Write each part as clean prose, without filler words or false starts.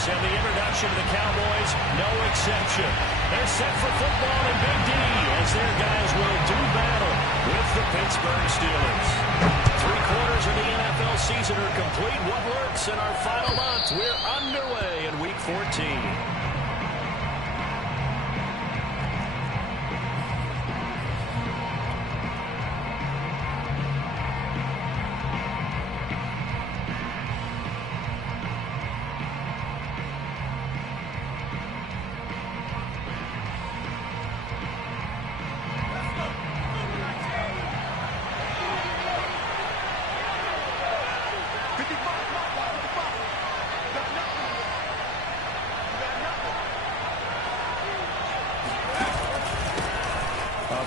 Harris, and the introduction to the Cowboys, no exception. They're set for football in Big D as their guys will do battle with the Pittsburgh Steelers. 3/4 of the NFL season are complete. What works in our final month? We're underway in Week 14.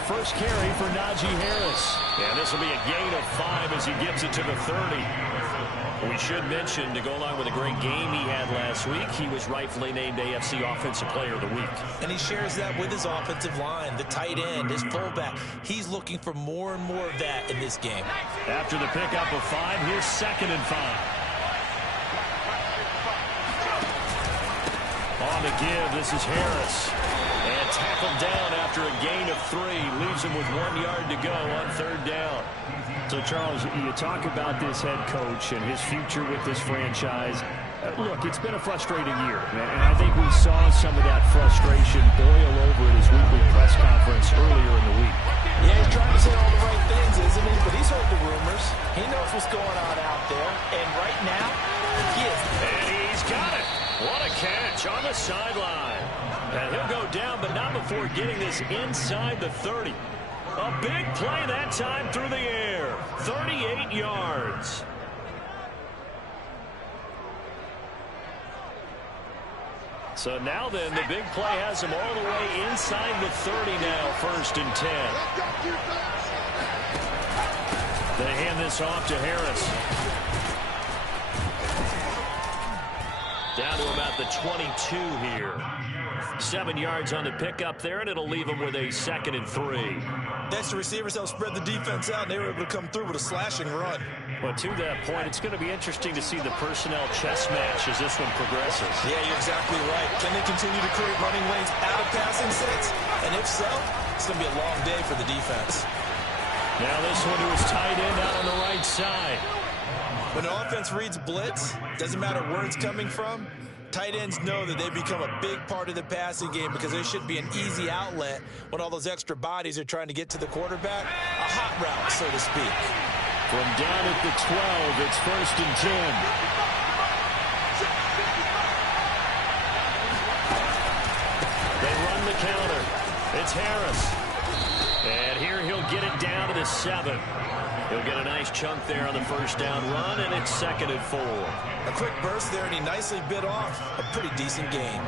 First carry for Najee Harris. And this will be a gain of 5 as he gives it to the 30. We should mention, to go along with a great game he had last week, he was rightfully named AFC Offensive Player of the Week. And he shares that with his offensive line, the tight end, his fullback. He's looking for more and more of that in this game. After the pickup of 5, here's 2nd and 5. On the give, this is Harris. And tackled down after a gain of 3. Leaves him with 1 yard to go on 3rd down. So, Charles, you talk about this head coach and his future with this franchise. Look, it's been a frustrating year, and I think we saw some of that frustration boil over at his weekly press conference earlier in the week. Yeah, he's trying to say all the right things, isn't he? But he's heard the rumors. He knows what's going on out there. And right now, he is. And he's got it. What a catch on the sideline. And he'll go down, but not before getting this inside the 30. A big play that time through the air. 38 yards. So now then, the big play has him all the way inside the 30 now, 1st and 10. They hand this off to Harris. Down to about the 22 here. 7 yards on the pickup there, and it'll leave him with a 2nd and 3. That's the receivers help spread the defense out, and they were able to come through with a slashing run. Well, to that point, it's going to be interesting to see the personnel chess match as this one progresses. Yeah, you're exactly right. Can they continue to create running lanes out of passing sets? And if so, it's going to be a long day for the defense. Now this one to his tight end out on the right side. When an offense reads blitz, doesn't matter where it's coming from, tight ends know that they become a big part of the passing game because there should be an easy outlet when all those extra bodies are trying to get to the quarterback. A hot route, so to speak. From down at the 12, it's 1st and 10. They run the counter. It's Harris. And here he'll get it down to the 7. He'll get a nice chunk there on the 1st down run, and it's 2nd and 4. A quick burst there, and he nicely bit off a pretty decent gain.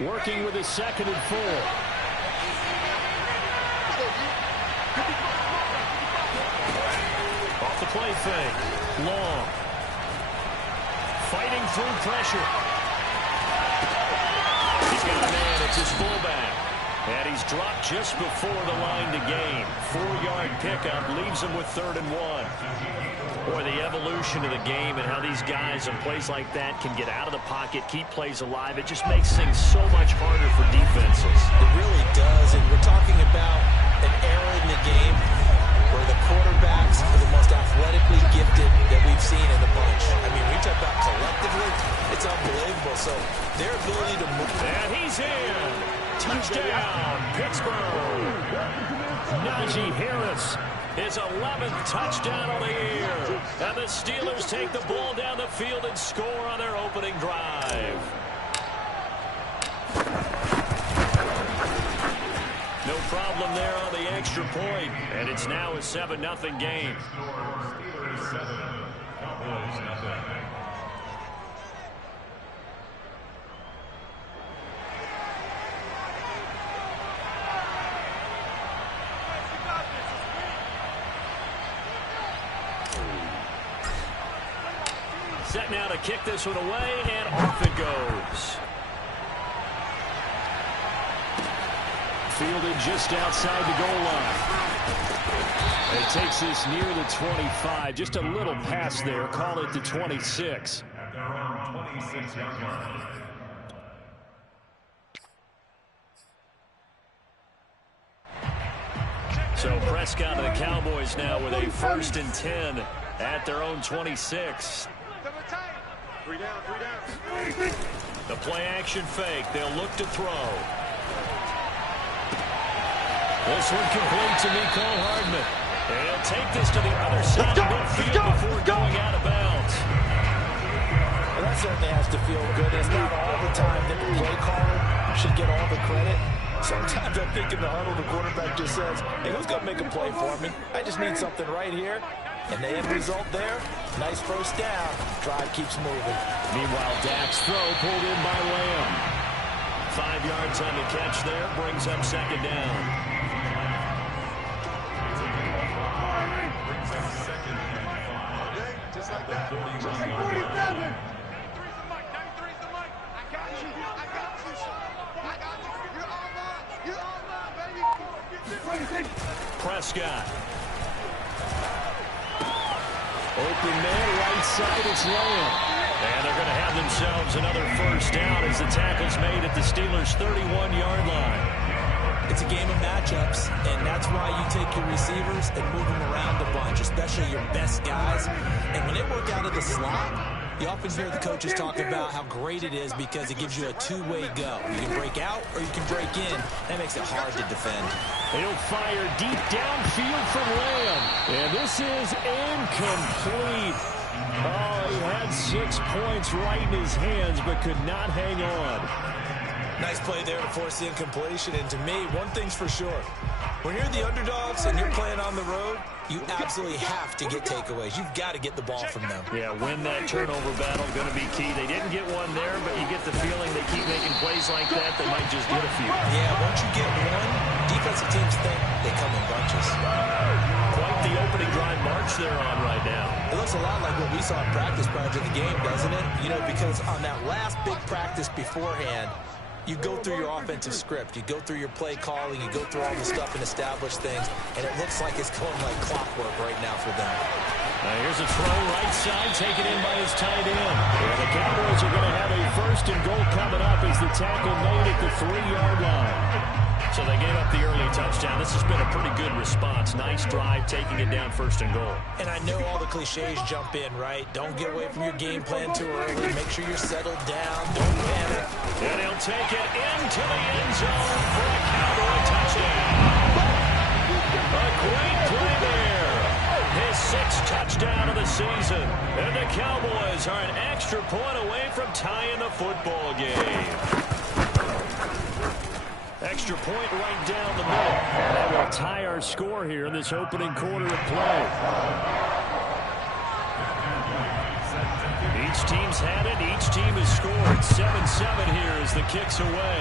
Working with his 2nd and 4. Off the play fake. Long. Fighting through pressure. He's got a man. It's his fullback. And he's dropped just before the line to gain. 4-yard pickup leaves him with 3rd and 1. Boy, the evolution of the game and how these guys in plays like that can get out of the pocket, keep plays alive, it just makes things so much harder for defenses. It really does. And we're talking about an era in the game where the quarterbacks are the most athletically gifted that we've seen in the bunch. I mean, we talk about collectively, it's unbelievable. So their ability to move. And he's in. Touchdown, Pittsburgh. Najee Harris, his 11th touchdown of the year. And the Steelers take the ball down the field and score on their opening drive. No problem there on the extra point, and it's now a 7-0 game. Set now to kick this one away, and off it goes. fielded just outside the goal line. It takes this near the 25. Just a little pass there. Call it the 26. At their own 26-yard line. So Prescott and the Cowboys now with a 1st and 10 at their own 26. The play action fake. They'll look to throw. This one complete to Mecole Hardman. And he'll take this to the other side of midfield before going out of bounds. Well, that certainly has to feel good. It's not all the time that the play caller should get all the credit. Sometimes I think in the huddle, the quarterback just says, hey, who's going to make a play for me? I just need something right here. And the end result there, nice first down. Drive keeps moving. Meanwhile, Dak's throw pulled in by Lamb. 5 yards on the catch there, brings up 2nd down. Just like that. 47. Prescott. Open man, right side, it's Lamb. And they're going to have themselves another first down as the tackle's made at the Steelers' 31-yard line. It's a game of matchups, and that's why you take your receivers and move them around a bunch, especially your best guys. And when they work out of the slot, you often hear the coaches talk about how great it is because it gives you a two-way go. You can break out or you can break in. That makes it hard to defend. He'll fire deep downfield from Lamb. And this is incomplete. Oh, he had 6 points right in his hands but could not hang on. Nice play there to force the incompletion. And to me, one thing's for sure. When you're the underdogs and you're playing on the road, you absolutely have to get takeaways. You've got to get the ball from them. Yeah, win that turnover battle, going to be key. They didn't get one there, but you get the feeling they keep making plays like that, they might just get a few. Yeah, once you get one, defensive teams think they come in bunches. Quite the opening drive march they're on right now. It looks a lot like what we saw in practice prior to the game, doesn't it? You know, because on that last big practice beforehand, you go through your offensive script. You go through your play calling. You go through all the stuff and establish things. And it looks like it's going like clockwork right now for them. Here's a throw right side, taken in by his tight end. And the Cowboys are going to have a 1st and goal coming up as the tackle made at the 3-yard line. So they gave up the early touchdown. This has been a pretty good response. Nice drive, taking it down 1st and goal. And I know all the cliches jump in, right? Don't get away from your game plan too early. Make sure you're settled down. Don't panic. And he'll take it into the end zone for a Cowboy touchdown. A great play there. His 6th touchdown of the season. And the Cowboys are an extra point away from tying the football game. Extra point right down the middle. That will tie our score here in this opening quarter of play. Each team's had it. Each team has scored. 7-7 here as the kick's away.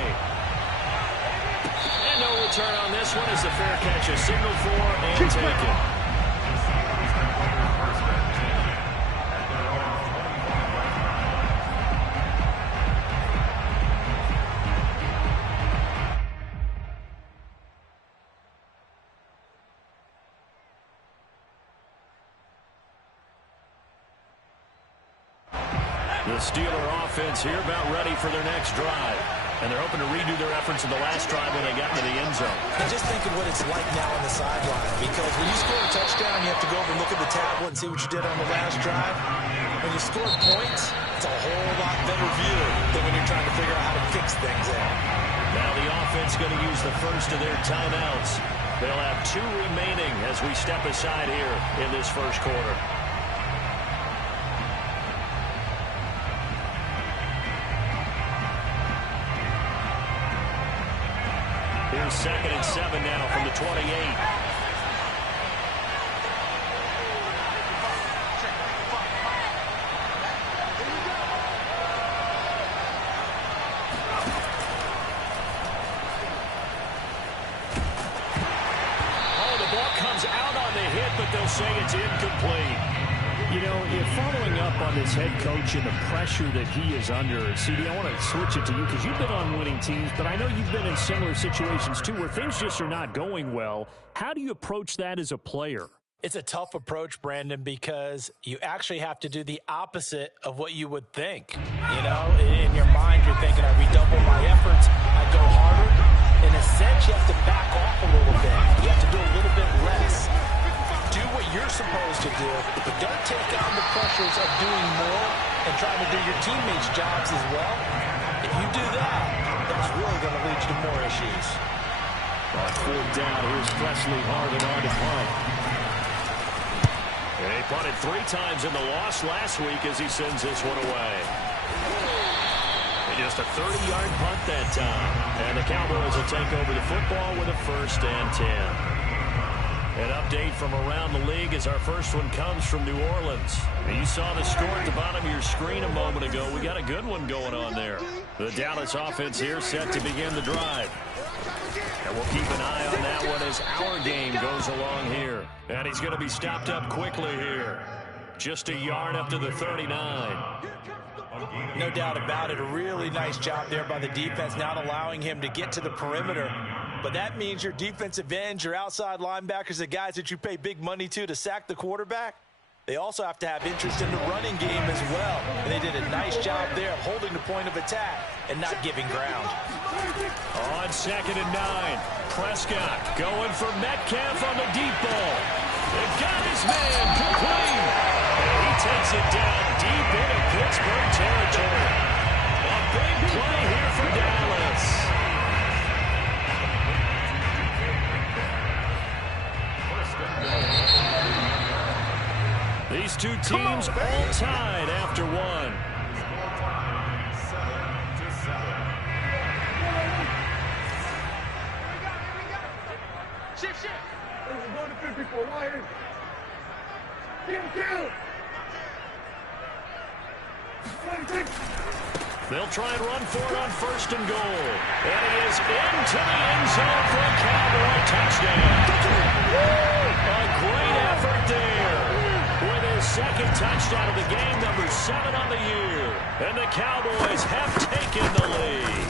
And no return on this one as the fair catch is signaled for and taken. The Steeler offense here about ready for their next drive. And they're hoping to redo their efforts in the last drive when they got into the end zone. And just think of what it's like now on the sideline. Because when you score a touchdown, you have to go over and look at the tablet and see what you did on the last drive. When you score points, it's a whole lot better view than when you're trying to figure out how to fix things out. Now the offense going to use the first of their timeouts. They'll have 2 remaining as we step aside here in this first quarter. Here's 2nd and 7 now from the 28. Oh, the ball comes out on the hit, but they'll say it's incomplete. You know, if following up on this head coach and the pressure that he is under, CD, I want to switch it to you because you've been on winning teams, but I know you've been in similar situations too where things just are not going well. How do you approach that as a player? It's a tough approach, Brandon, because you actually have to do the opposite of what you would think. You know, in your mind, you're thinking, I redouble my efforts, I go harder. In a sense, you have to back off a little bit. You have to do a little bit less. Do what you're supposed to do, but don't take on the pressures of doing more and trying to do your teammates' jobs as well. If you do that, that's really going to lead you to more issues. On fourth down, here's Presley Harvin on to punt. And he punted 3 times in the loss last week as he sends this one away. And just a 30-yard punt that time. And the Cowboys will take over the football with a 1st and 10. An update from around the league as our first one comes from New Orleans. And you saw the score at the bottom of your screen a moment ago. We got a good one going on there. The Dallas offense here set to begin the drive. And we'll keep an eye on that one as our game goes along here. And he's going to be stopped up quickly here. Just a yard up to the 39. No doubt about it. A really nice job there by the defense, not allowing him to get to the perimeter. But that means your defensive ends, your outside linebackers, the guys that you pay big money to sack the quarterback, they also have to have interest in the running game as well. And they did a nice job there of holding the point of attack and not giving ground. On 2nd and 9, Prescott going for Metcalf on the deep ball. They got his man complete. And he takes it down deep into Pittsburgh territory. A big play here for Dallas. These two teams all tied after one. Shift. Going to 54 wide. Kill. They'll try and run for it on 1st and goal. And he is into the end zone for a Cowboy touchdown. A great effort there. With his 2nd touchdown of the game, number 7 on the year. And the Cowboys have taken the lead.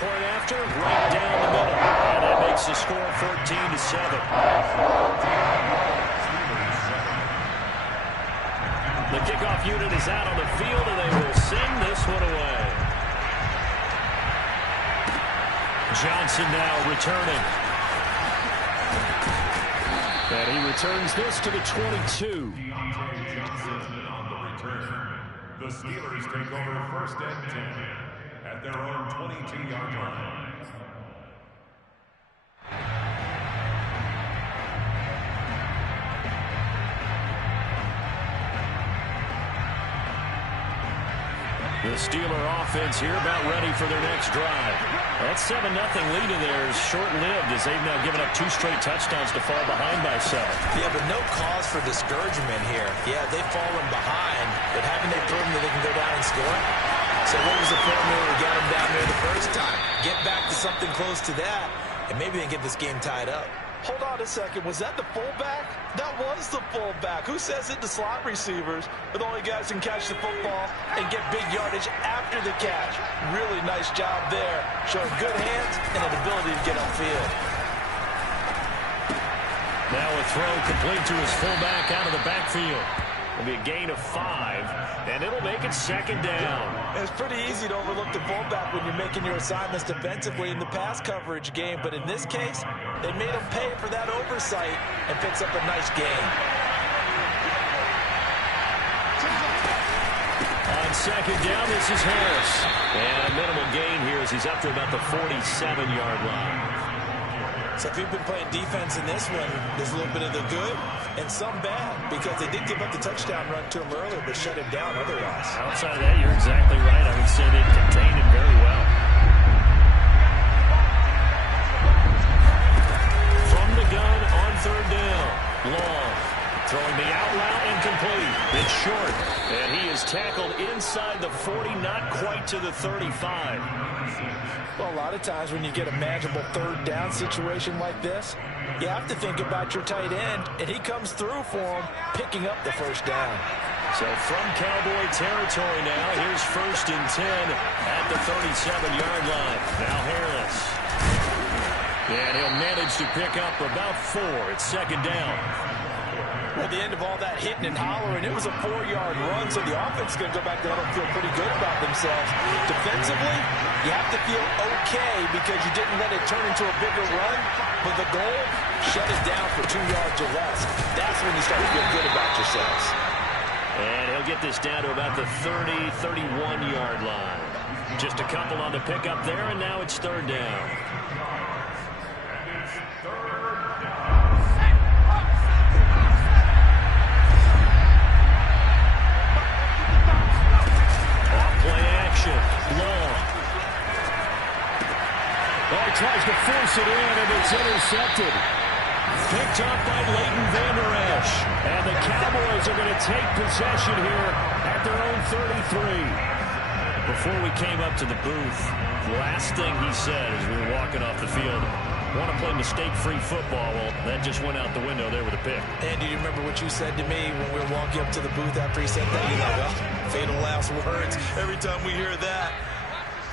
Point after, right down the middle. And that makes the score 14-7. The kickoff unit is out on the field, and they will send this one away. Johnson now returning. And he returns this to the 22. On the return, the Steelers take over 1st and 10 at their own 22-yard line. The Steeler offense here about ready for their next drive. That 7-0 lead of theirs short-lived as they've now given up 2 straight touchdowns to fall behind by 7. Yeah, but no cause for discouragement here. Yeah, they've fallen behind, but haven't they proven that they can go down and score? So what was the formula to get them down there the first time? Get back to something close to that, and maybe they can get this game tied up. Hold on a second. Was that the fullback? That was the fullback. Who says it to slot receivers? But the only guys who can catch the football and get big yardage after the catch. Really nice job there. Showing good hands and an ability to get upfield. Now a throw complete to his fullback out of the backfield. It'll be a gain of 5, and it'll make it 2nd down. It's pretty easy to overlook the fullback when you're making your assignments defensively in the pass coverage game, but in this case, they made him pay for that oversight and picks up a nice gain. On 2nd down, this is Harris. And a minimal gain here as he's up to about the 47-yard line. So if you've been playing defense in this one, there's a little bit of the good and some bad, because they did give up the touchdown run to him earlier, but shut him down otherwise. Outside of that, you're exactly right. I would say they contained him very well. From the gun on 3rd down. Long. Throwing the out route incomplete. It's short. And he is tackled inside the 40, not quite to the 35. Well, a lot of times when you get a manageable 3rd down situation like this, You have to think about your tight end, and he comes through for him, picking up the first down. So from Cowboy territory now, here's 1st and 10 at the 37-yard line. Now Harris. And he'll manage to pick up about 4. It's 2nd down. At the end of all that hitting and hollering, it was a 4-yard run, so the offense is going to go back there and feel pretty good about themselves. Defensively, you have to feel okay because you didn't let it turn into a bigger run, but the goal, shut it down for 2 yards or less. That's when you start to feel good about yourselves. And he'll get this down to about the 30, 31-yard line. Just a couple on the pickup there, and now it's 3rd down. Off-play action. Long. Oh, he tries to force it in, and it's intercepted. Picked up by Leighton Vander Esch. And the Cowboys are going to take possession here at their own 33. Before we came up to the booth, the last thing he said as we were walking off the field, want to play mistake-free football. Well, that just went out the window there with a pick. And do you remember what you said to me when we were walking up to the booth after he said that? You're like, oh, fatal last words. Every time we hear that,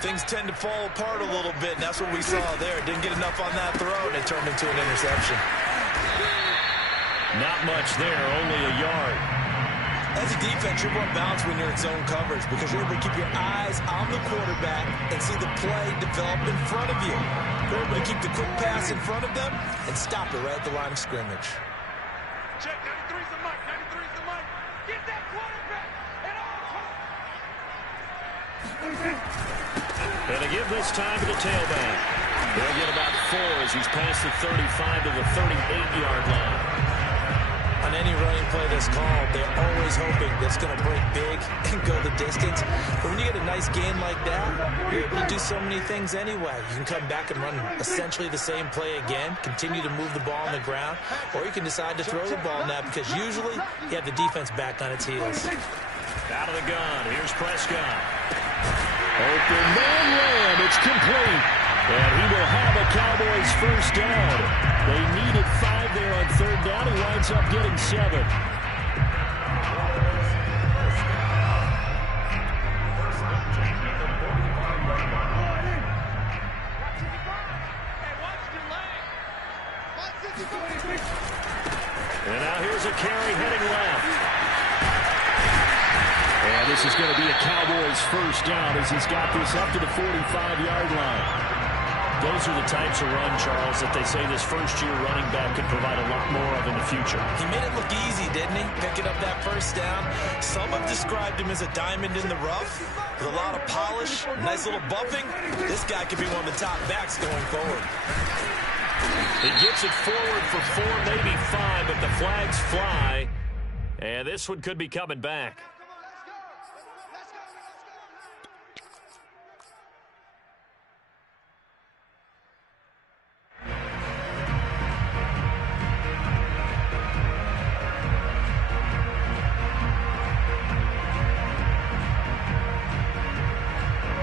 things tend to fall apart a little bit, and that's what we saw there. Didn't get enough on that throw, and it turned into an interception. Not much there, only a yard. As a defense, you're more balanced when you're in zone coverage because you're able to keep your eyes on the quarterback and see the play develop in front of you. You're able to keep the quick pass in front of them and stop it right at the line of scrimmage. Check, 93's the mic, 93's the mic. Get that quarterback at all times. And to give this time to the tailback. They'll get about 4 as he's past the 35 to the 38-yard line. On any running play that's called, they're always hoping that's going to break big and go the distance. But when you get a nice gain like that, you're able to do so many things anyway. You can come back and run essentially the same play again, continue to move the ball on the ground, or you can decide to throw the ball now because usually you have the defense back on its heels. Out of the gun, here's Prescott. Open man run, it's complete. And he will have a Cowboys first down. They needed 5 there on 3rd down. He winds up getting 7. And now here's a carry heading left. And this is going to be a Cowboys first down as he's got this up to the 45-yard line. Those are the types of run, Charles, that they say this first-year running back could provide a lot more of in the future. He made it look easy, didn't he? Picking up that first down. Some have described him as a diamond in the rough with a lot of polish, nice little bumping. This guy could be one of the top backs going forward. He gets it forward for 4, maybe 5, but the flags fly. And this one could be coming back.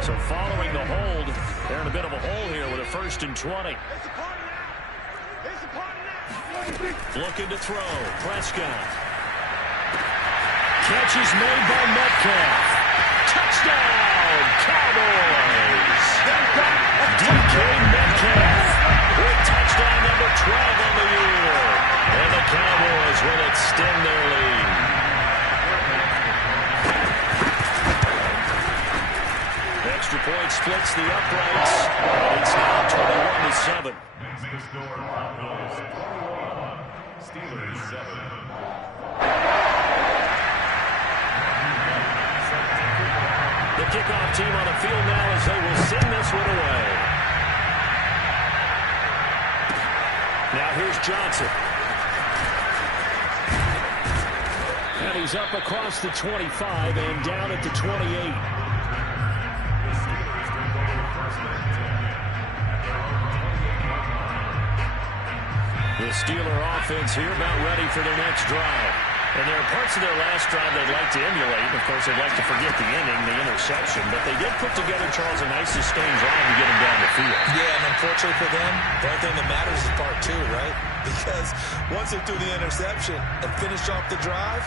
So following the hold, they're in a bit of a hole here with a 1st and 20. Looking to throw. Prescott. Catch is made by Metcalf. Touchdown, Cowboys! DK Metcalf with touchdown number 12 on the year. And the Cowboys will extend their lead. Extra point splits the uprights. It's now 21-7. Next score, Broncos 21, Steelers 7. The kickoff team on the field now as they will send this one away. Now here's Johnson. And he's up across the 25 and down at the 28. The Steeler offense here about ready for their next drive. And there are parts of their last drive they'd like to emulate. Of course, they'd like to forget the inning, the interception. But they did put together, Charles, a nice sustained drive to get him down the field. Yeah, and unfortunately for them, the only thing that matters is part two, right? Because once they threw the interception and finished off the drive,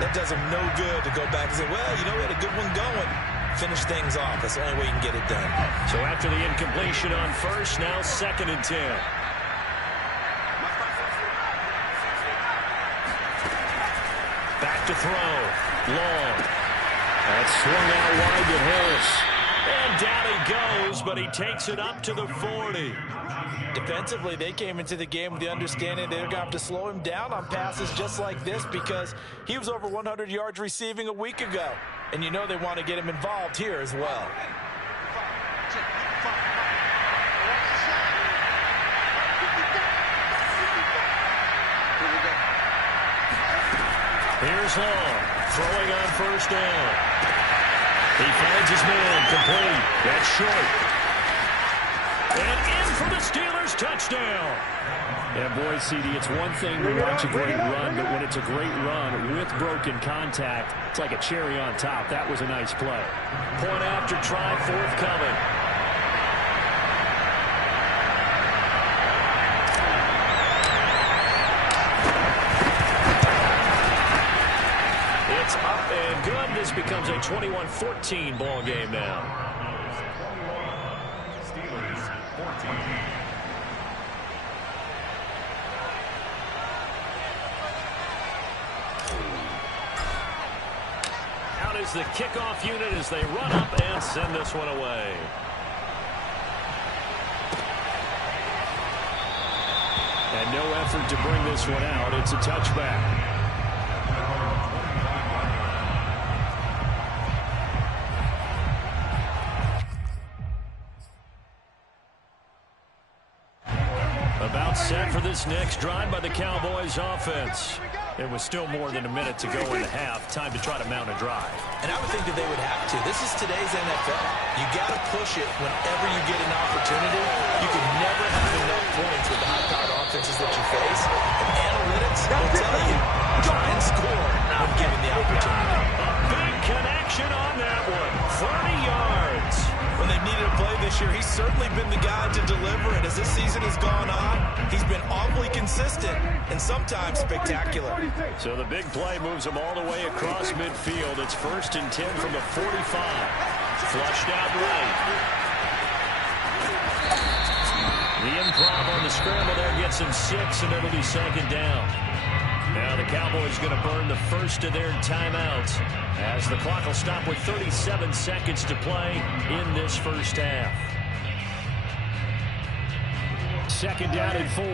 that does them no good to go back and say, well, you know, we had a good one going. Finish things off. That's the only way you can get it done. So after the incompletion on first, now 2nd and 10. Back to throw. Long. That's swung out wide to Harris. And down he goes, but he takes it up to the 40. Defensively, they came into the game with the understanding they're going to have to slow him down on passes just like this because he was over 100 yards receiving a week ago. And you know they want to get him involved here as well. Here's Long, throwing on first down. He finds his man, complete. That's short. And in for the Steelers, touchdown. Yeah, boy, CD, it's one thing to watch a great run, but when it's a great run with broken contact, it's like a cherry on top. That was a nice play. Point after try forthcoming. It's up and good. This becomes a 21-14 ball game now. Steelers 14. Out is the kickoff unit as they run up and send this one away. And no effort to bring this one out. It's a touchback. About set for this next drive by the Cowboys offense. There was still more than a minute to go in the half. Time to try to mount a drive. And I would think that they would have to. This is today's NFL. You got to push it whenever you get an opportunity. You can never have enough points with the high-powered offenses that you face. And analytics will tell you, try and score when given the opportunity. A big connection on that one. 30 yards. When they've needed a play this year, he's certainly been the guy to deliver. And as this season has gone on, he's been awfully consistent and sometimes spectacular. So the big play moves them all the way across midfield. It's 1st and 10 from the 45. Flushed out right. The improv on the scramble there gets him 6, and it'll be 2nd down. Now the Cowboys going to burn the first of their timeouts as the clock will stop with 37 seconds to play in this first half. 2nd down and 4.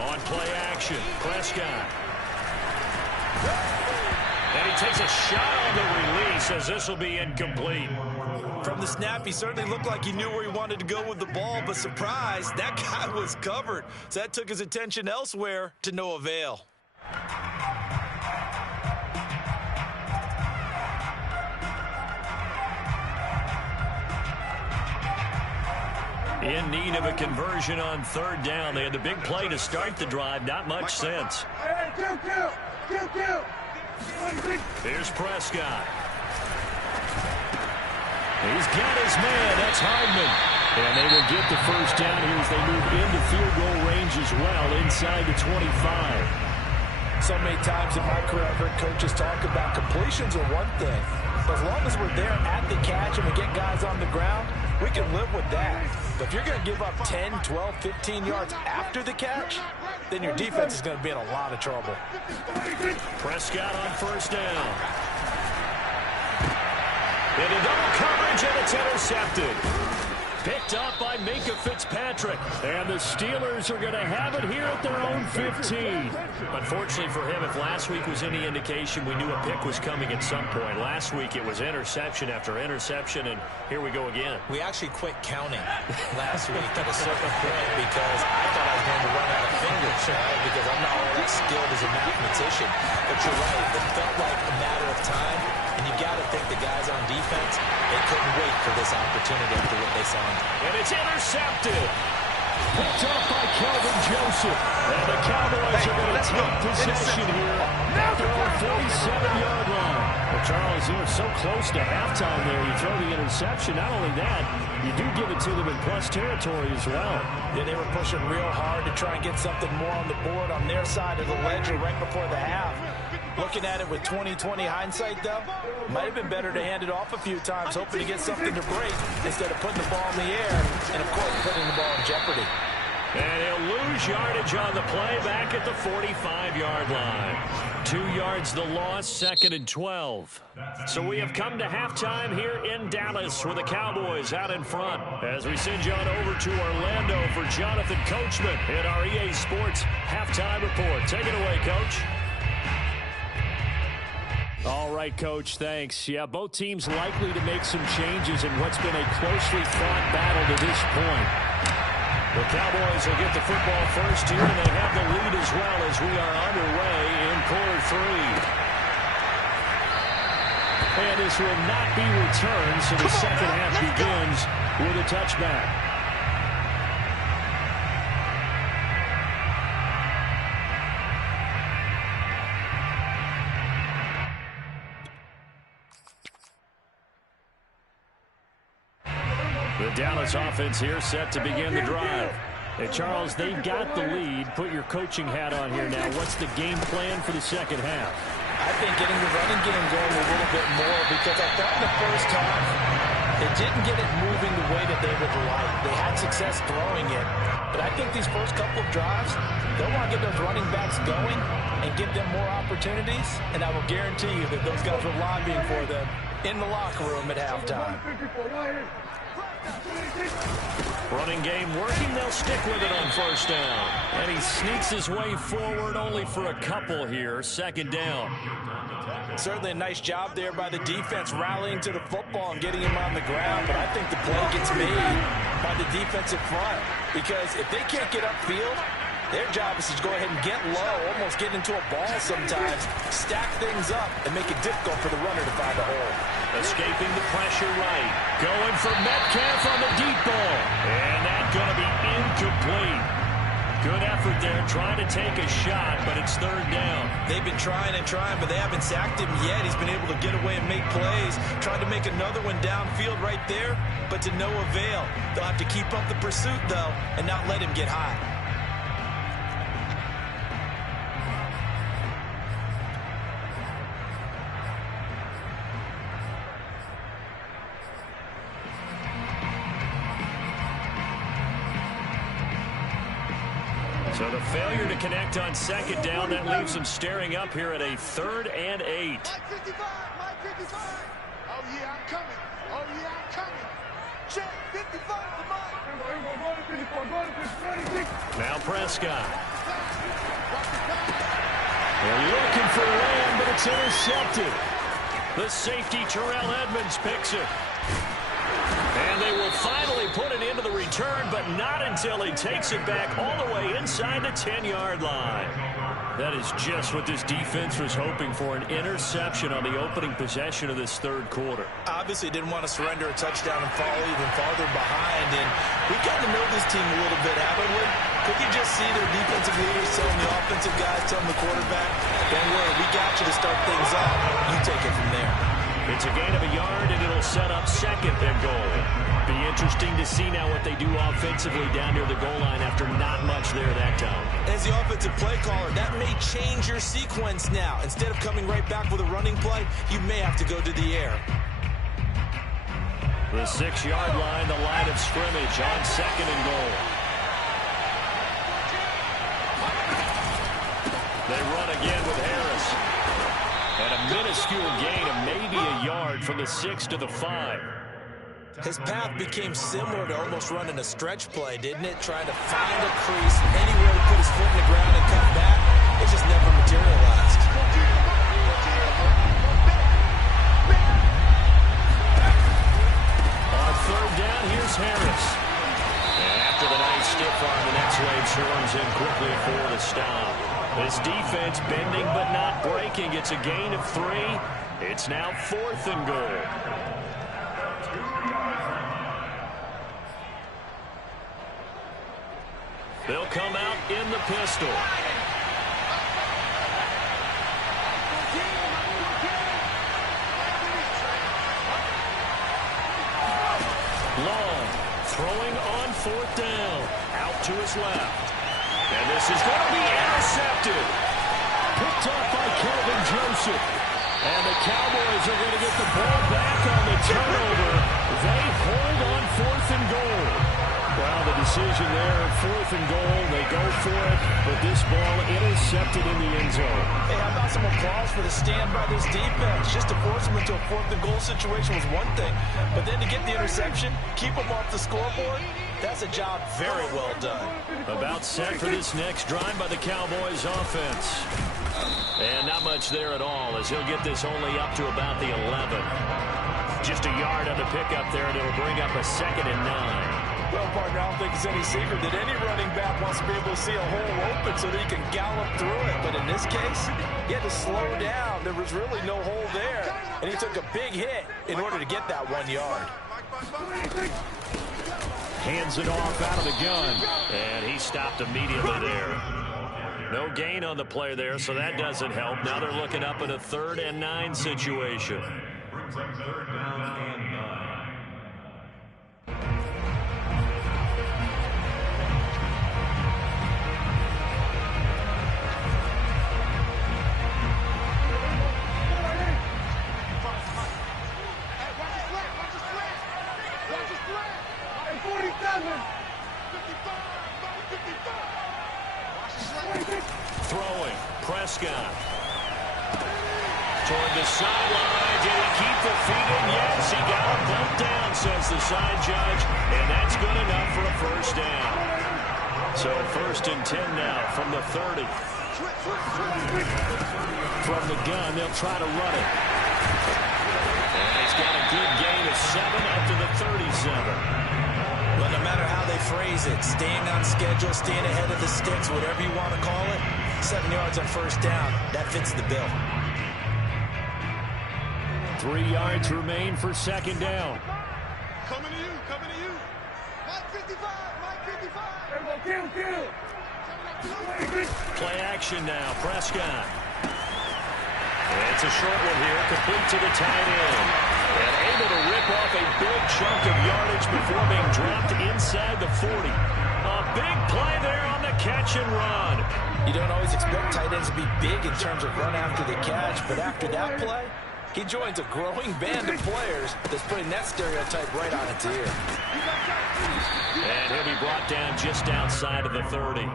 On play action, Prescott. And he takes a shot on the release as this will be incomplete. From the snap, he certainly looked like he knew where he wanted to go with the ball, but surprise, that guy was covered. So that took his attention elsewhere to no avail. In need of a conversion on 3rd down. They had the big play to start the drive. Not much sense. Here's Prescott. He's got his man. That's Hardman. And they will get the first down here as they move into field goal range as well, inside the 25. So many times in my career, I've heard coaches talk about completions are one thing. But as long as we're there at the catch and we get guys on the ground, we can live with that. But if you're going to give up 10, 12, 15 yards after the catch, then your defense is going to be in a lot of trouble. Prescott on 1st down. Into double coverage, and it's intercepted. Picked up by Minka Fitzpatrick. And the Steelers are going to have it here at their own 15. Unfortunately for him, if last week was any indication, we knew a pick was coming at some point. Last week it was interception after interception, and here we go again. We actually quit counting last week at a certain point because I thought I was going to run out of fingers, right? Because I'm not all that skilled as a mathematician. But you're right, it felt like a matter of time. And you've got to think the guys on defense, they couldn't wait for this opportunity after what they saw. And it's intercepted. Picked up by Kelvin Joseph. And the Cowboys are going to take possession here at their own 47-yard line. Well, Charles, you were so close to halftime there. You throw the interception. Not only that, you do give it to them in plus territory as well. Yeah, they were pushing real hard to try and get something more on the board on their side of the ledger right before the half. Looking at it with 20/20 hindsight, though, might have been better to hand it off a few times, hoping to get something to break instead of putting the ball in the air and, of course, putting the ball in jeopardy. And he'll lose yardage on the play back at the 45-yard line. 2 yards the loss, 2nd and 12. So we have come to halftime here in Dallas with the Cowboys out in front. As we send you on over to Orlando for Jonathan Coachman in our EA Sports Halftime Report. Take it away, Coach. All right, Coach, thanks. Yeah, both teams likely to make some changes in what's been a closely fought battle to this point. The Cowboys will get the football first here, and they have the lead as well as we are underway in quarter 3. And this will not be returned, so the second half begins with a touchback. The Dallas offense here set to begin the drive. And Charles, they've got the lead. Put your coaching hat on here now. What's the game plan for the second half? I think getting the running game going a little bit more, because I thought in the first half they didn't get it moving the way that they would like. They had success throwing it, but I think these first couple of drives, they'll want to get those running backs going and give them more opportunities, and I will guarantee you that those guys were lobbying for them in the locker room at halftime. Running game working. They'll stick with it on first down. And he sneaks his way forward only for a couple here. Second down. Certainly a nice job there by the defense rallying to the football and getting him on the ground. But I think the play gets made by the defensive front, because if they can't get upfield, their job is to go ahead and get low, almost get into a ball sometimes, stack things up, and make it difficult for the runner to find a hole. Escaping the pressure right. Going for Metcalf on the deep ball. And that's going to be incomplete. Good effort there, trying to take a shot, but it's third down. They've been trying and trying, but they haven't sacked him yet. He's been able to get away and make plays. Tried to make another one downfield right there, but to no avail. They'll have to keep up the pursuit, though, and not let him get hot. So the failure to connect on second down, that leaves them staring up here at a 3rd and 8. Mike 55, Mike 55. Oh, yeah, I'm coming. Oh, yeah, I'm coming. Check 55 to Mike. Now Prescott. They're looking for Lamb, but it's intercepted. The safety, Terrell Edmonds, picks it. And they will finally put it into the return, but not until he takes it back all the way inside the 10-yard line. That is just what this defense was hoping for, an interception on the opening possession of this third quarter. Obviously didn't want to surrender a touchdown and fall even farther behind. And we've gotten to know this team a little bit, haven't we? Could you just see their defensive leaders telling the offensive guys, telling the quarterback, don't worry, we got you to start things off. You take it from there. It's a gain of a yard, and it'll set up 2nd and goal. Be interesting to see now what they do offensively down near the goal line after not much there that time. As the offensive play caller, that may change your sequence now. Instead of coming right back with a running play, you may have to go to the air. The 6-yard line, the line of scrimmage on 2nd and goal. They run again with Harris. And a minuscule gain of maybe a yard from the 6 to the 5. His path became similar to almost running a stretch play, didn't it? Trying to find a crease, anywhere to put his foot in the ground and cut back. It just never materialized. On 3rd down, here's Harris. And after the nice stiff arm, the next wave swarms in quickly for the stop. This defense bending but not breaking. It's a gain of 3. It's now 4th and goal. They'll come out in the pistol. Long, throwing on 4th down. Out to his left. And this is going to be intercepted. Picked up by Kelvin Joseph. And the Cowboys are going to get the ball back on the turnover. They hold on 4th and goal. Well, the decision there, 4th and goal. They go for it, but this ball intercepted in the end zone. Hey, how about some applause for the stand by this defense? Just to force them into a 4th and goal situation was one thing, but then to get the interception, keep them off the scoreboard, that's a job very well done. About set for this next drive by the Cowboys offense. And not much there at all, as he'll get this only up to about the 11. Just a yard on the pickup there, and it'll bring up a 2nd and 9. Well, partner, I don't think it's any secret that any running back wants to be able to see a hole open so that he can gallop through it. But in this case, he had to slow down. There was really no hole there. And he took a big hit in order to get that 1 yard. Hands it off out of the gun. And he stopped immediately there. No gain on the play there, so that doesn't help. Now they're looking up at a 3rd and 9 situation. Brings up 3rd down and 9. Throwing, Prescott. Toward the sideline. Did he keep the feet in? Yes, he got him bumped down, says the side judge. And that's good enough for a 1st down. So 1st and 10 now from the 30. From the gun, they'll try to run it. And he's got a good gain of 7 up to the 37. Well, no matter how they phrase it, staying on schedule, staying ahead of the sticks, whatever you want to call it, 7 yards on 1st down, that fits the bill. 3 yards remain for 2nd down. Coming to you, coming to you. Mike 55, Mike 55. Kill. Play action now, Prescott. And it's a short one here, complete to the tight end. And able to rip off a big chunk of yardage before being dropped inside the 40. A big play there on the catch and run. You don't always expect tight ends to be big in terms of run after the catch, but after that play, he joins a growing band of players that's putting that stereotype right on its ear. And he'll be brought down just outside of the 30.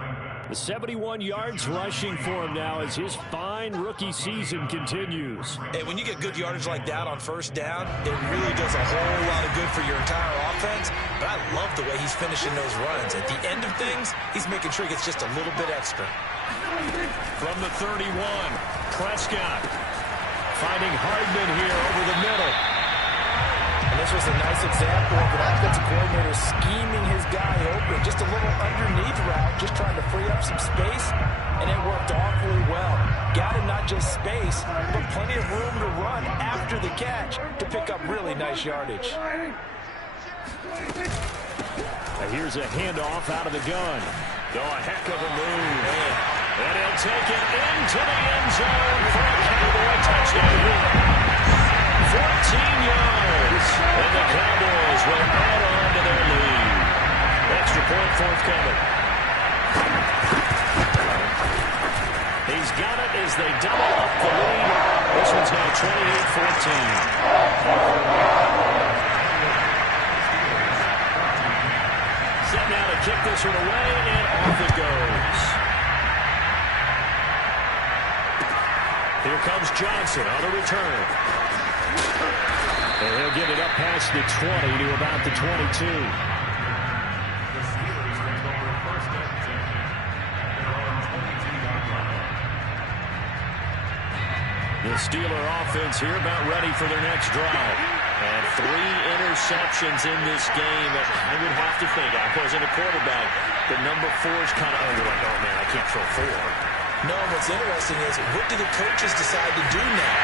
The 71 yards rushing for him now as his fine rookie season continues. And when you get good yardage like that on 1st down, it really does a whole lot of good for your entire offense. But I love the way he's finishing those runs. At the end of things, he's making sure he gets just a little bit extra. From the 31, Prescott finding Hardman here over the middle. And this was a nice example of an offensive coordinator scheming his guy open. Just a little underneath route, just trying to free up some space, and it worked awfully well. Got him not just space, but plenty of room to run after the catch to pick up really nice yardage. Here's a handoff out of the gun. Oh, a heck of a move. And he'll take it into the end zone for a Cowboy touchdown. 14 yards, and the Cowboys will add on to their lead. Extra point forthcoming. He's got it as they double up the lead. This one's now 28-14. Set now to kick this one away, and off it goes. Here comes Johnson on the return. And he'll get it up past the 20 to about the 22. The Steelers take over 1st and 10 at their own 22-yard line. The Steeler offense here about ready for their next drive. And 3 interceptions in this game. I would have to think, I was in a quarterback, the number 4 is kind of, oh, you're like, oh, man, I can't throw 4. No, what's interesting is, what do the coaches decide to do now?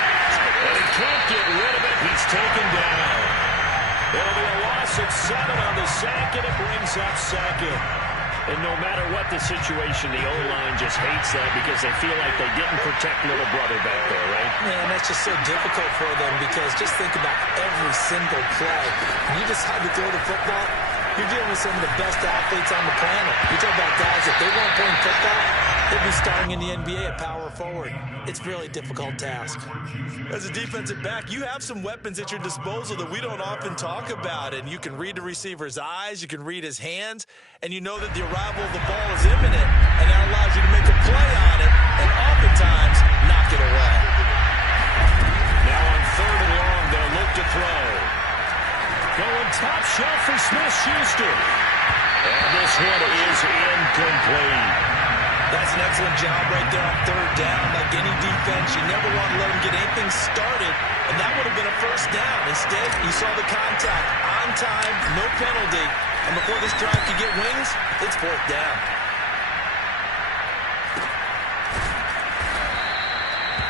And he can't get rid of it. He's taken down. It'll be a loss of 7 on the sack, and it brings up second. And no matter what the situation, the O-line just hates that because they feel like they didn't protect little brother back there, right? Man, that's just so difficult for them because just think about every single play. When you decide to throw the football, you're dealing with some of the best athletes on the planet. You talk about guys, if they weren't playing football, they'd be starting in the NBA at power forward. It's a really difficult task. As a defensive back, you have some weapons at your disposal that we don't often talk about. And you can read the receiver's eyes, you can read his hands, and you know that the arrival of the ball is imminent. And that allows you to make a play on it and oftentimes knock it away. Now on 3rd and long, they'll look to throw. Going top shelf for Smith-Schuster. And this one is incomplete. That's an excellent job right there on 3rd down. Like any defense, you never want to let them get anything started, and that would have been a first down. Instead, you saw the contact on time, no penalty, and before this drive could get wings, it's 4th down.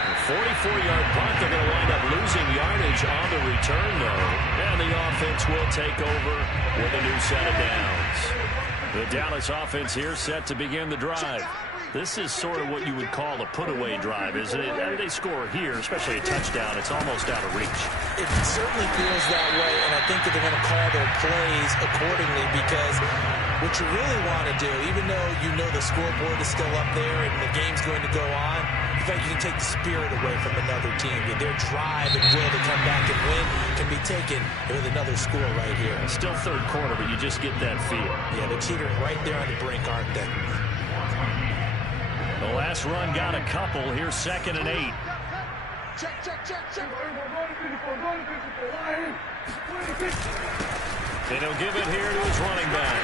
A 44-yard punt. They're going to wind up losing yardage on the return, though, and the offense will take over with a new set of downs. The Dallas offense here set to begin the drive. This is sort of what you would call a put-away drive, isn't it? I mean, they score here, especially a touchdown. It's almost out of reach. It certainly feels that way, and I think that they're going to call their plays accordingly because what you really want to do, even though you know the scoreboard is still up there and the game's going to go on, in fact, you can take the spirit away from another team. Their drive and will to come back and win can be taken with another score right here. Still 3rd quarter, but you just get that feel. Yeah, they're teetering right there on the brink, aren't they? The last run got a couple. Here's 2nd and 8. Check. And he'll give it here to his running back.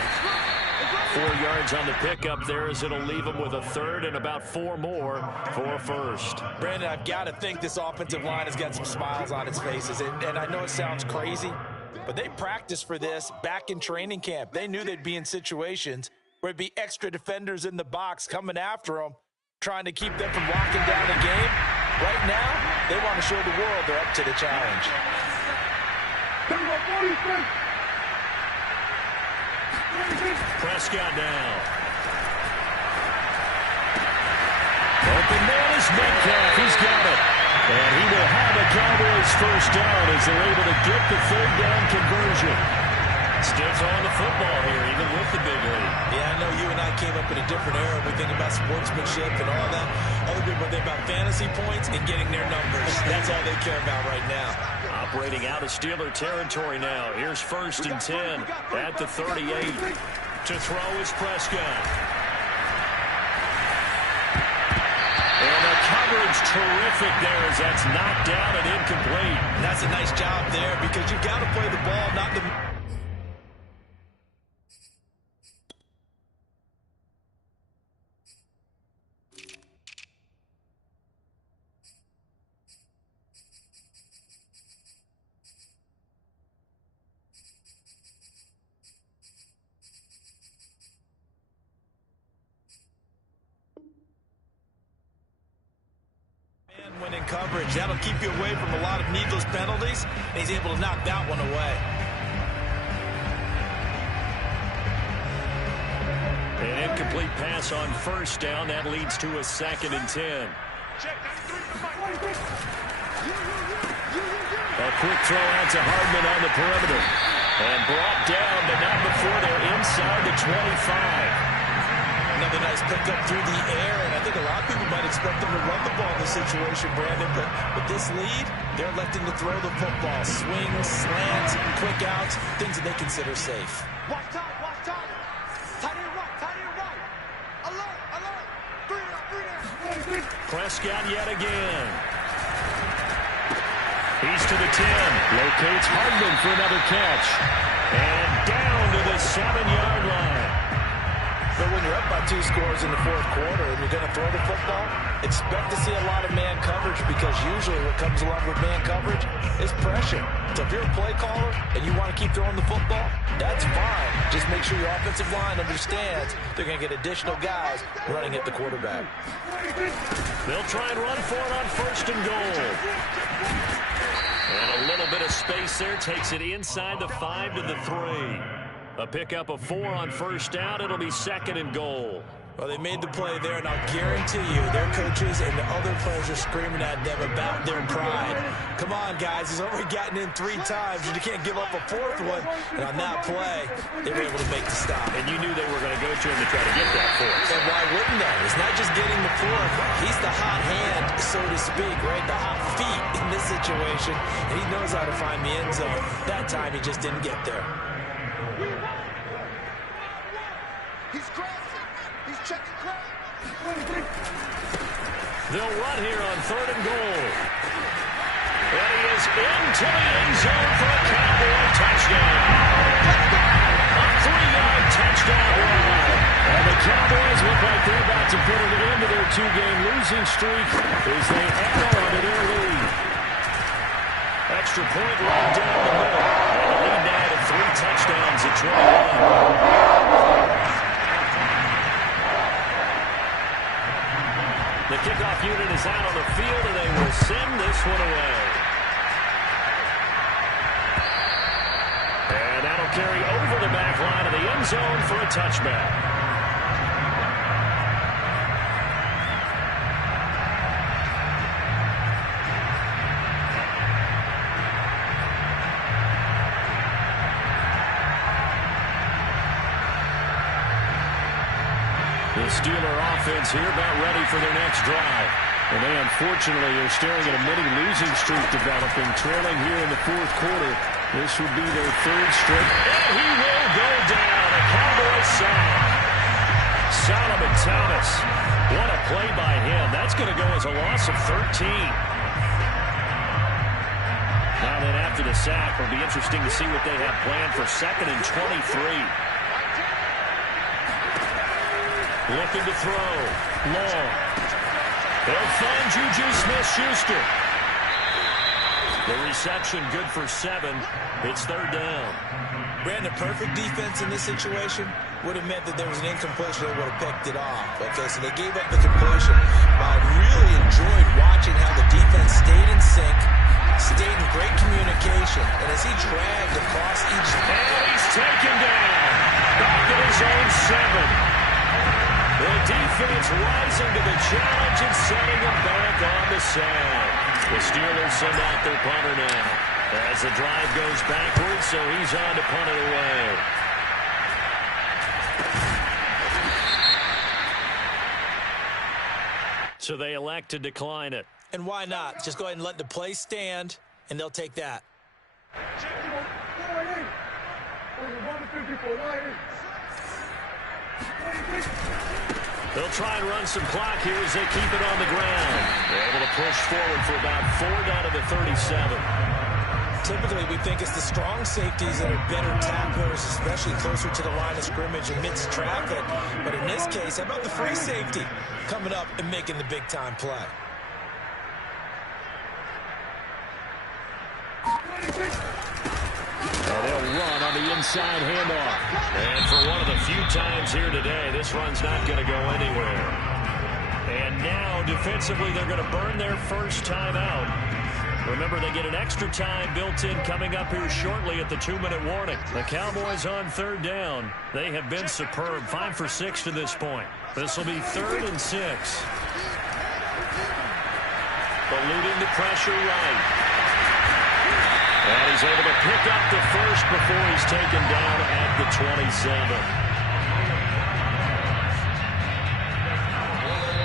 4 yards on the pickup there as it'll leave him with a 3rd and about 4 more for a 1st. Brandon, I've got to think this offensive line has got some smiles on its faces. And I know it sounds crazy, but they practiced for this back in training camp. They knew they'd be in situations where it'd be extra defenders in the box coming after them, trying to keep them from locking down the game. Right now, they want to show the world they're up to the challenge. Prescott down. Open man is Metcalf. He's got it. And he will have a Cowboys 1st down as they're able to get the 3rd down conversion. Still throwing the football here, even with the big lead. Yeah, I know you and I came up in a different era. We think about sportsmanship and all that. Other people think about fantasy points and getting their numbers. That's all they care about right now. Operating out of Steeler territory now. Here's 1st and 10 at the 38. To throw is Prescott. And the coverage terrific there as that's knocked down and incomplete. And that's a nice job there because you've got to play the ball, not the... When in coverage, that'll keep you away from a lot of needless penalties, and he's able to knock that one away. An incomplete pass on 1st down. That leads to a 2nd and 10. A quick throw out to Hardman on the perimeter. And brought down, but not before they're inside the 25. Another nice pickup through the air, and I think a lot of people might expect them to run the ball in this situation, Brandon, but with this lead, they're electing to throw the football. Swings, slants, quick outs, things that they consider safe. Watch time. Tight end right. Alert. 3 down. Prescott yet again. He's to the 10. Locates Hardman for another catch. And down to the 7-yard line. But when you're up by 2 scores in the 4th quarter and you're going to throw the football, expect to see a lot of man coverage because usually what comes along with man coverage is pressure. So if you're a play caller and you want to keep throwing the football, that's fine. Just make sure your offensive line understands they're going to get additional guys running at the quarterback. They'll try and run for it on 1st and goal. And a little bit of space there takes it inside the 5 to the 3. A pickup of 4 on 1st down. It'll be 2nd and goal. Well, they made the play there, and I'll guarantee you their coaches and the other players are screaming at them about their pride. Come on, guys. He's already gotten in 3 times, and you can't give up a 4th one. And on that play, they were able to make the stop. And you knew they were going to go to him to try to get that 4th. And why wouldn't they? It's not just getting the 4th. He's the hot hand, so to speak, right? The hot feet in this situation. And he knows how to find the end zone. That time, he just didn't get there. He's crossing. He's checking crowd. They'll run here on 3rd and goal. And he is into the end zone for a Cowboy touchdown. A 3-yard touchdown run. And the Cowboys look like they're about to put it into their 2-game losing streak as they add on to their lead. Extra point run down the middle. And the lead now to 3 touchdowns at 21. The kickoff unit is out on the field, and they will send this one away. And that'll carry over the back line of the end zone for a touchback. The Steeler offense here about ready for their next drive. And they unfortunately are staring at a mini losing streak developing, trailing here in the 4th quarter. This would be their 3rd straight. And he will go down. A Cowboys sack. Solomon Thomas. What a play by him. That's going to go as a loss of 13. Now then, after the sack, it'll be interesting to see what they have planned for 2nd and 23. Looking to throw. Long. They'll find Juju Smith-Schuster. The reception good for 7. It's 3rd down. Brandon, perfect defense in this situation would have meant that there was an incompletion. They would have picked it off. Okay, so they gave up the completion. But I really enjoyed watching how the defense stayed in sync, stayed in great communication, and as he dragged across each... And he's taken down. Back at his own 7. The defense rising to the challenge and setting him back on the side. The Steelers send out their punter now. As the drive goes backwards, so he's on to punt it away. So they elect to decline it. And why not? Just go ahead and let the play stand, and they'll take that. They'll try and run some clock here as they keep it on the ground. They're able to push forward for about 4 down to the 37. Typically, we think it's the strong safeties that are better tacklers, especially closer to the line of scrimmage amidst traffic. But in this case, how about the free safety coming up and making the big-time play? And they'll run on the inside handoff. And for one of the few times here today, this run's not going to go anywhere. And now, defensively, they're going to burn their first time out. Remember, they get an extra time built in coming up here shortly at the 2-minute warning. The Cowboys on 3rd down. They have been superb. 5 for 6 to this point. This will be 3rd and 6. Eluding the pressure right. And he's able to pick up the first before he's taken down at the 27.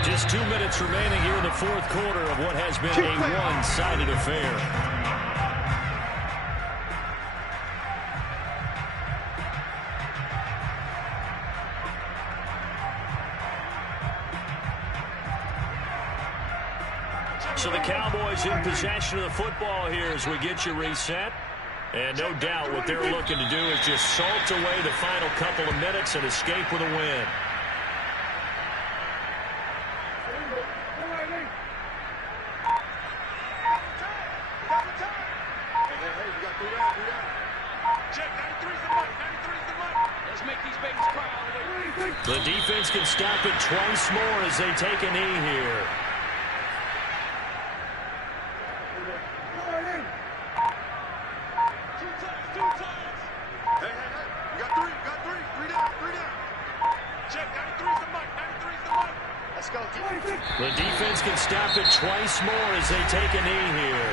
Just 2 minutes remaining here in the 4th quarter of what has been a one-sided affair. So the Cowboys in possession of the football here as we get you reset. And no doubt what they're looking to do is just salt away the final couple of minutes and escape with a win. Check, 93's the money. 93's the money. Let's make these babies cry all the way. The defense can stop it twice more as they take a knee here. Two times. Hey. You got three. Three down. Check, 93's the money. 93's the money. Let's go. The defense can stop it twice more as they take a knee here.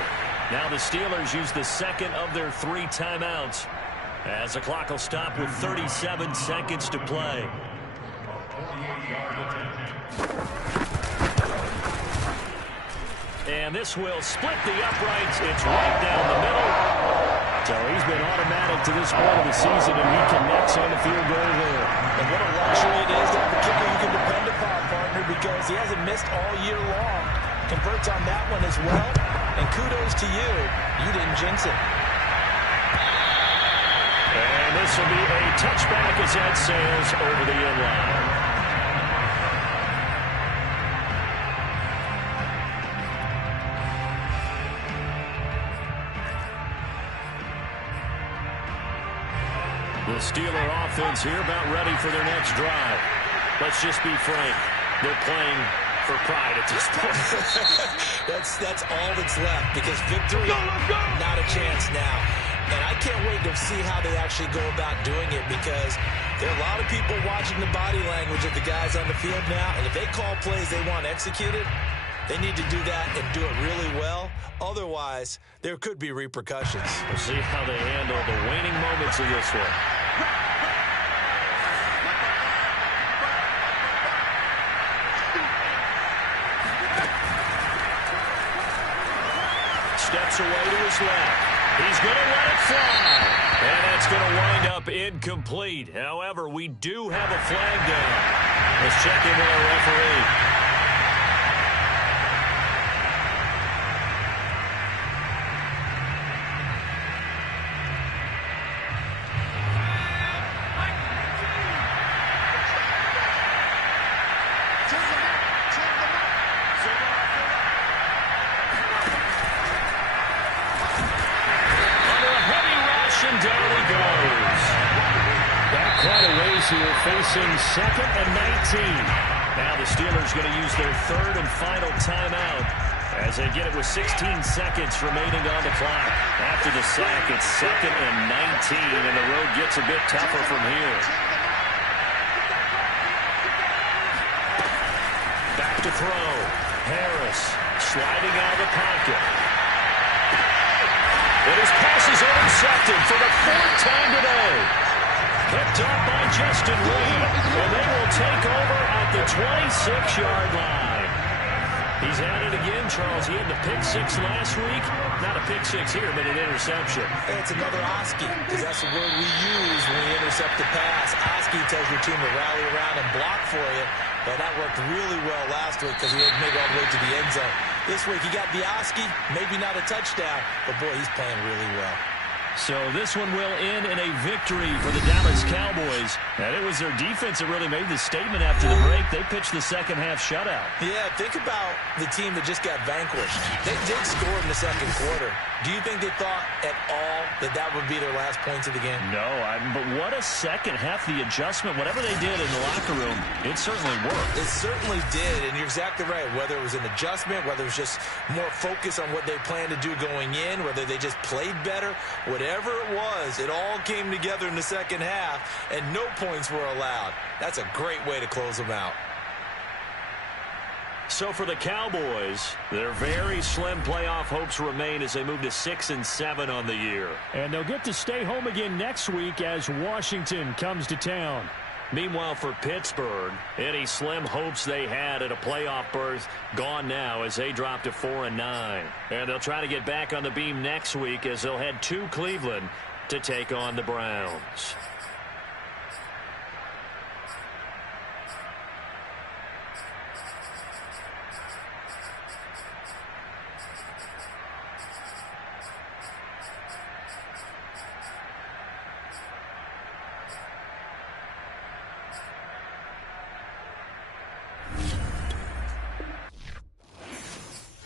Now the Steelers use the second of their 3 timeouts as the clock will stop with 37 seconds to play. And this will split the uprights. It's right down the middle. So he's been automatic to this point of the season, and he connects on the field goal there. And what a luxury it is to have a kicker you can depend upon, partner, because he hasn't missed all year long. Converts on that one as well. And kudos to you. You didn't jinx it. And this will be a touchback as that sails over the end line. The Steeler offense here about ready for their next drive. Let's just be frank. They're playing for pride at this point. That's all that's left, because victory, not a chance now. And I can't wait to see how they actually go about doing it, because there are a lot of people watching the body language of the guys on the field now, and if they call plays they want executed, they need to do that and do it really well. Otherwise, there could be repercussions. We'll see how they handle the waning moments of this one. Steps away to his left. He's going to let it fly. And that's going to wind up incomplete. However, we do have a flag down. Let's check in with our referee. Here facing 2nd and 19. Now the Steelers going to use their 3rd and final timeout as they get it with 16 seconds remaining on the clock. After the sack, it's 2nd and 19, and the road gets a bit tougher from here. Back to throw. Harris sliding out of the pocket. And his pass is intercepted for the 4th time today. Picked up by Justin Reed, and they will take over at the 26-yard line. He's at it again, Charles. He had the pick 6 last week. Not a pick 6 here, but an interception. Hey, it's another Oski, because that's the word we use when we intercept the pass. Oski tells your team to rally around and block for you, but that worked really well last week because he had made it all the way to the end zone. This week he got the Oski, maybe not a touchdown, but boy, he's playing really well. So this one will end in a victory for the Dallas Cowboys. And it was their defense that really made the statement after the break. They pitched the second half shutout. Yeah, think about the team that just got vanquished. They did score in the second quarter. Do you think they thought at all that that would be their last points of the game? No, but what a second half. The adjustment, whatever they did in the locker room, it certainly worked. It certainly did, and you're exactly right. Whether it was an adjustment, whether it was just more focus on what they planned to do going in, whether they just played better, whatever it was, it all came together in the second half, and no points were allowed. That's a great way to close them out. So for the Cowboys, their very slim playoff hopes remain as they move to 6-7 on the year. And they'll get to stay home again next week as Washington comes to town. Meanwhile, for Pittsburgh, any slim hopes they had at a playoff berth gone now as they drop to 4-9. And they'll try to get back on the beam next week as they'll head to Cleveland to take on the Browns.